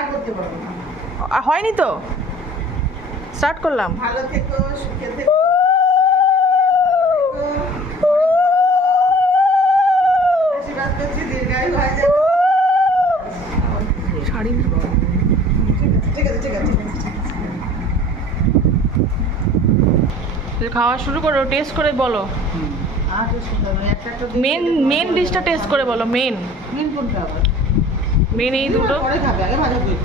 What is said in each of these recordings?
আর করতে পারবো না। হয়নি তো, স্টার্ট করলাম। ভালো থেকো, সুখে থেকো, আশীর্বাদ করছি, দীর্ঘায়ু হয়ে যাবে। শাড়ি ঠিক আছে, ঠিক আছে, ঠিক আছে। খাওয়া শুরু করো, টেস্ট করে বলো। আর তো সুন্দর নয়, একটা একটা মেন ডিশটা টেস্ট করে বলো। মেন কোনটা আবার? মেন এই দুটো পরে খাবে, আগে ভাজা করে।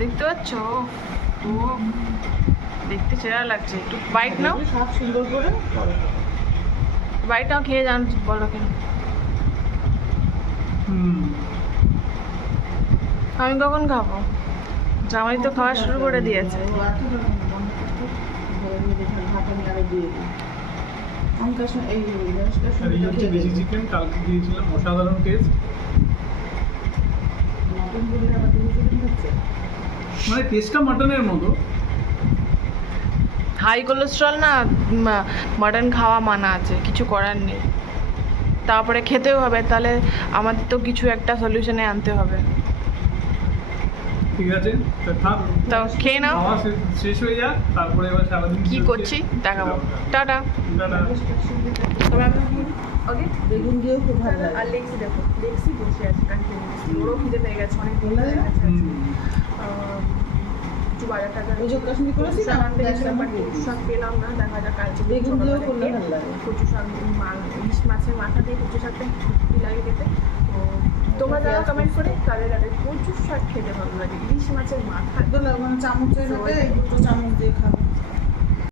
দেখতে পাচ্ছ? ও দেখতে চেহারা লাগছে। একটু বাইট নাও, সব সুন্দর করে পরে খাবে। বাইট নাও, খেয়ে জান বলো কেন। আমি কখন খাবো? জামাই তো খাওয়া শুরু করে দিয়েছে। আর এই হচ্ছে দেশি চিকেন, কালকে দিয়েছিলাম, অসাধারণ টেস্ট। মানে টেস্টটা মাটনের মতো। হাই কোলেস্ট্রল না, মাটন খাওয়া মানা আছে, কিছু করার নেই। তারপরে খেতেও হবে, তাহলে আমাদের তো কিছু একটা সলিউশনে আনতে হবে। ঠিক আছে, তা থাক, তো খেয়ে নাও। খাওয়া শেষ হয়ে যাক, তারপরে এবার সারাদিন কি করছি দেখাবো। টাটা। টাটা। ওকে, বেগুন দিয়েও খুব ভালো লাগে। আর লেক্সি দেখো, লেক্সি বসে আছে কন্টিনিউয়াসলি, ওরও খিদে পেয়ে গেছে, অনেক দিন ধরে আছে। কিছু বাজার টাজার ওই যে কাশ্মীরি করেছি না, আনতে গেছিলাম, বাট কচু শাক পেলাম না। দেখা যাক কালকে বেগুন দিয়েও করলে ভালো লাগে। কচু শাক, ইলিশ মাছের মাথা দিয়ে কচু শাকটা কি লাগে খেতে। তো তোমরা যারা কমেন্ট করে তাদের তাদের কচু শাক খেতে ভালো লাগে, ইলিশ মাছের মাথা। একদম চামচের হাতে 2 চামচ দিয়ে খাবে।